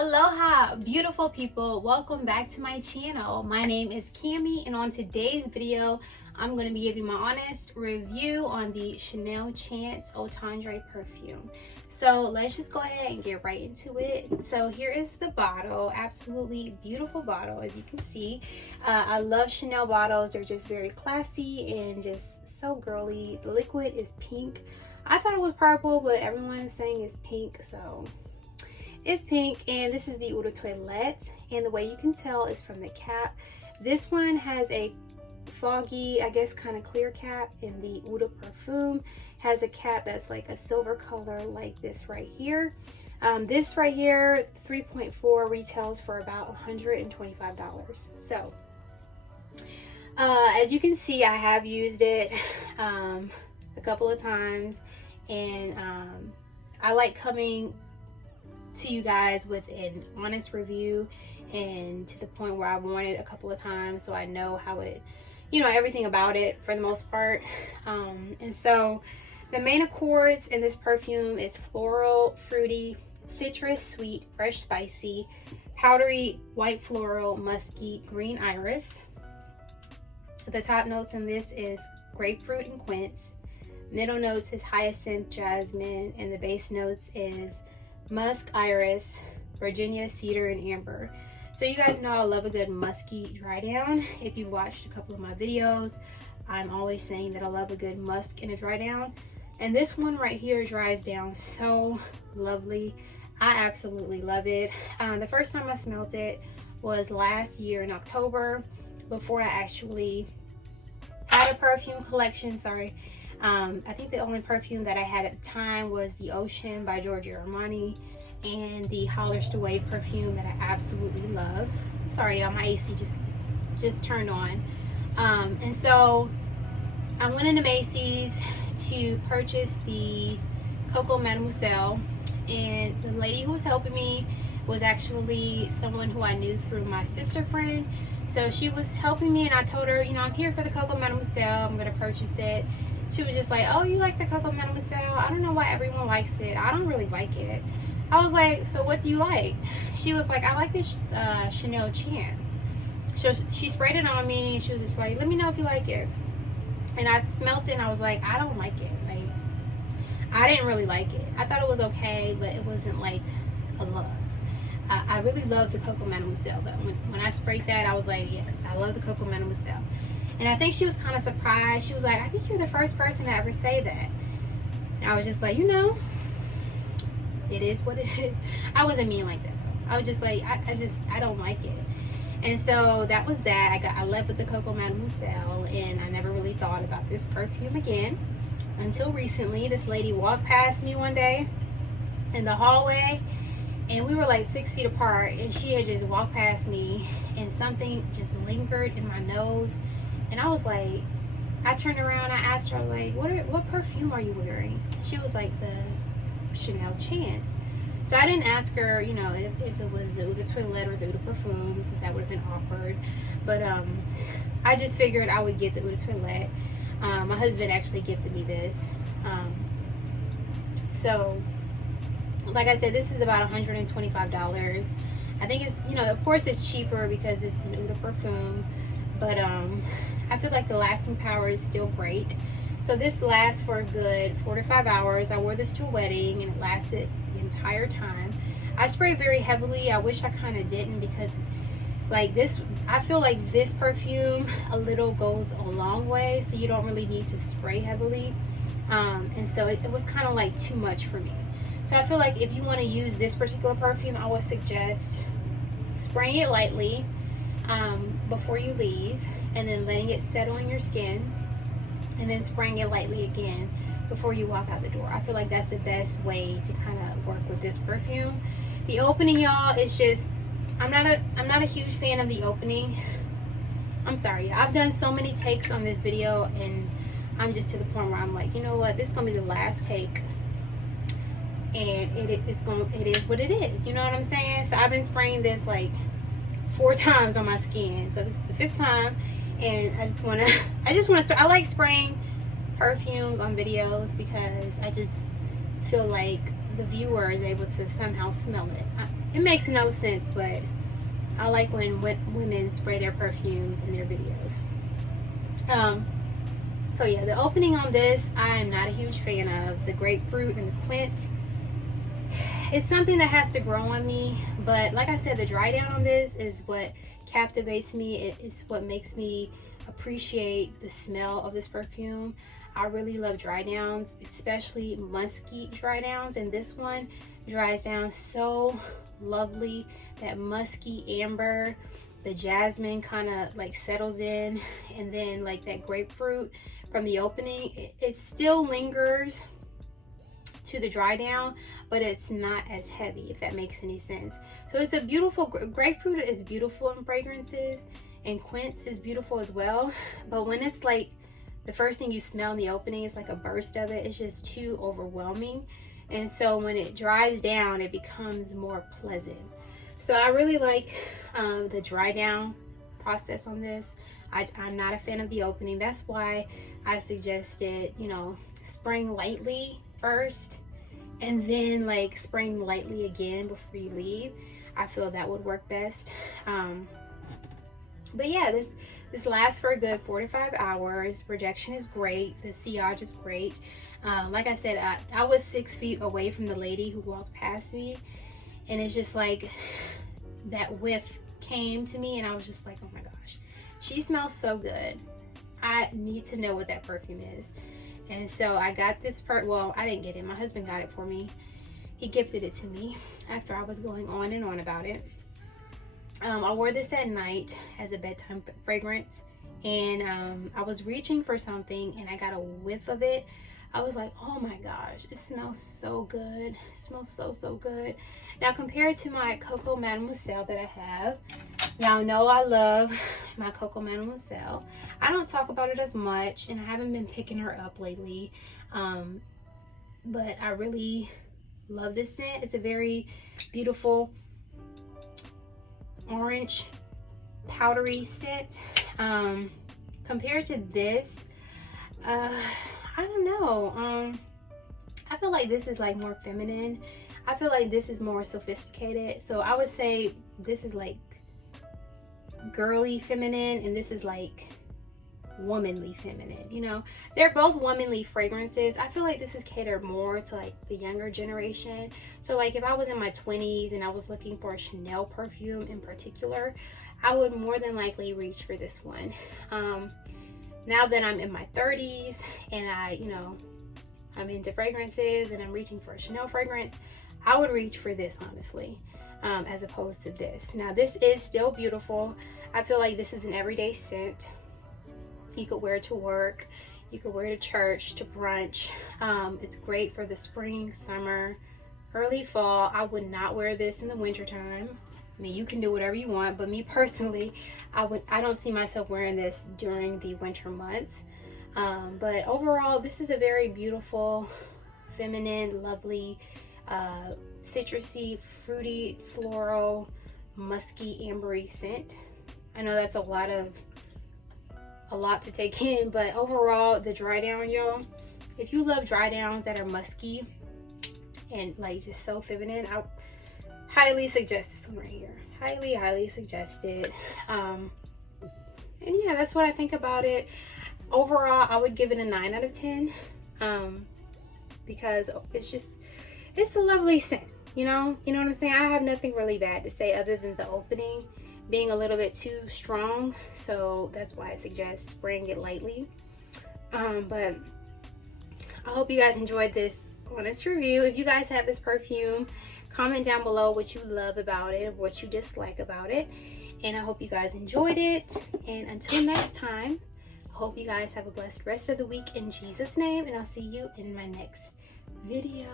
Aloha, beautiful people. Welcome back to my channel. My name is Cami, and on today's video, I'm going to be giving my honest review on the Chanel Chance Eau Tendre perfume. So let's just go ahead and get right into it. So here is the bottle. Absolutely beautiful bottle, as you can see. I love Chanel bottles. They're just very classy and just so girly. The liquid is pink. I thought it was purple, but everyone's saying it's pink, so it's pink. And this is the Eau de Toilette, and the way you can tell is from the cap. This one has a foggy, I guess kind of clear cap, and the Eau de Parfum has a cap that's like a silver color like this right here. This right here, 3.4, retails for about $125. So as you can see, I have used it a couple of times, and I like coming to you guys with an honest review, and to the point where I've worn it a couple of times, so I know how it, you know, everything about it for the most part. And so the main accords in this perfume is floral, fruity, citrus, sweet, fresh, spicy, powdery, white floral, musky, green iris. The top notes in this is grapefruit and quince. Middle notes is hyacinth, jasmine, and the base notes is musk, iris, Virginia, cedar, and amber. So you guys know I love a good musky dry down. If you've watched a couple of my videos, I'm always saying that I love a good musk in a dry down, and this one right here dries down so lovely. I absolutely love it. The first time I smelled it was last year in October, before I actually had a perfume collection. I think the only perfume that I had at the time was the Ocean by Giorgio Armani and the Hollister Wave perfume that I absolutely love. Sorry, y'all, my AC just turned on. And so I went into Macy's to purchase the Coco Mademoiselle, and the lady who was helping me was actually someone who I knew through my sister friend. So she was helping me, and I told her, you know, I'm here for the Coco Mademoiselle, I'm gonna purchase it. She was just like, oh, you like the Coco Mademoiselle? I don't know why everyone likes it. I don't really like it. I was like, so what do you like? She was like, I like this Chanel Chance. So she sprayed it on me, and she was just like, let me know if you like it. And I smelt it, and I was like, I don't like it. Like, I didn't really like it. I thought it was okay, but it wasn't like a love. I really love the Coco Mademoiselle though. When I sprayed that, I was like, yes, I love the Coco Mademoiselle. And I think she was kind of surprised. She was like, I think you're the first person to ever say that. And I was just like, you know, it is what it is. I wasn't mean like that. I was just like, I don't like it. And so that was that. I left with the Coco Mademoiselle, and I never really thought about this perfume again until recently. This lady walked past me one day in the hallway, and we were like 6 feet apart, and she had just walked past me, and something just lingered in my nose. And I was like, I turned around, I asked her, like, what perfume are you wearing? She was like, the Chanel Chance. So I didn't ask her, you know, if it was the Eau de Toilette or the Eau de Parfum, because that would have been awkward. But I just figured I would get the Eau de Toilette. My husband actually gifted me this. So like I said, this is about $125. I think it's, you know, of course it's cheaper because it's an Eau de Parfum, but I feel like the lasting power is still great. So this lasts for a good 4 to 5 hours. I wore this to a wedding, and it lasted the entire time. I spray very heavily. I wish I kind of didn't, because like this, I feel like this perfume a little goes a long way, so you don't really need to spray heavily. And so it was kind of like too much for me. So I feel like if you want to use this particular perfume, I would suggest spraying it lightly before you leave, and then letting it set on your skin, and then spraying it lightly again before you walk out the door. I feel like that's the best way to kind of work with this perfume. The opening, y'all, is just, I'm not a huge fan of the opening. I'm sorry, I've done so many takes on this video, and I'm just to the point where I'm like, you know what, this is gonna be the last take, and it is what it is, you know what I'm saying? So I've been spraying this like 4 times on my skin, so this is the 5th time. And I just want to I like spraying perfumes on videos, because I just feel like the viewer is able to somehow smell it. It makes no sense, but I like when women spray their perfumes in their videos. So yeah, the opening on this, I am not a huge fan of. The grapefruit and the quince, it's something that has to grow on me. But like I said, the dry down on this is what captivates me. It's what makes me appreciate the smell of this perfume. I really love dry downs, especially musky dry downs, and this one dries down so lovely. That musky amber, the jasmine kind of like settles in, and then like that grapefruit from the opening, it still lingers to the dry down, but it's not as heavy, if that makes any sense. So it's a beautiful, grapefruit is beautiful in fragrances, and quince is beautiful as well, but when it's like the first thing you smell in the opening is like a burst of it, it's just too overwhelming. And so when it dries down, it becomes more pleasant. So I really like the dry down process on this. I'm not a fan of the opening. That's why I suggested, you know, spraying lightly first and then like spraying lightly again before you leave. I feel that would work best. But yeah, this lasts for a good 4 to 5 hours. Projection is great. The sillage is great. Like I said, I was 6 feet away from the lady who walked past me, and it's just like that whiff came to me, and I was just like, oh my gosh, she smells so good. I need to know what that perfume is. And so I got this well, I didn't get it. My husband got it for me. He gifted it to me after I was going on and on about it. I wore this at night as a bedtime fragrance, and I was reaching for something and I got a whiff of it. I was like, oh my gosh, it smells so good. It smells so good. Now compared to my Coco Mademoiselle that I have, y'all know I love my Coco Mademoiselle. I don't talk about it as much, and I haven't been picking her up lately, but I really love this scent. It's a very beautiful orange powdery scent. Compared to this, I don't know, I feel like this is like more feminine. I feel like this is more sophisticated. So I would say this is like girly feminine, and this is like womanly feminine. You know, they're both womanly fragrances. I feel like this is catered more to like the younger generation. So like if I was in my 20s and I was looking for a Chanel perfume in particular, I would more than likely reach for this one. Now that I'm in my 30s and I'm into fragrances and I'm reaching for a Chanel fragrance, I would reach for this, honestly, as opposed to this. Now this is still beautiful. I feel like this is an everyday scent. You could wear it to work, you could wear it to church, to brunch. It's great for the spring, summer, early fall. I would not wear this in the winter time. I mean, you can do whatever you want, but me personally, I don't see myself wearing this during the winter months. But overall, this is a very beautiful, feminine, lovely, citrusy, fruity, floral, musky, ambery scent. I know that's a lot to take in, but overall, the dry down, y'all, if you love dry downs that are musky and like just so feminine, I highly suggest this one right here. Highly suggest it. And yeah, that's what I think about it. Overall, I would give it a 9 out of 10, because it's a lovely scent. You know what I'm saying? I have nothing really bad to say other than the opening being a little bit too strong, so that's why I suggest spraying it lightly. But I hope you guys enjoyed this honest review. If you guys have this perfume, comment down below what you love about it, what you dislike about it, and I hope you guys enjoyed it. And until next time, I hope you guys have a blessed rest of the week in Jesus' name, and I'll see you in my next video.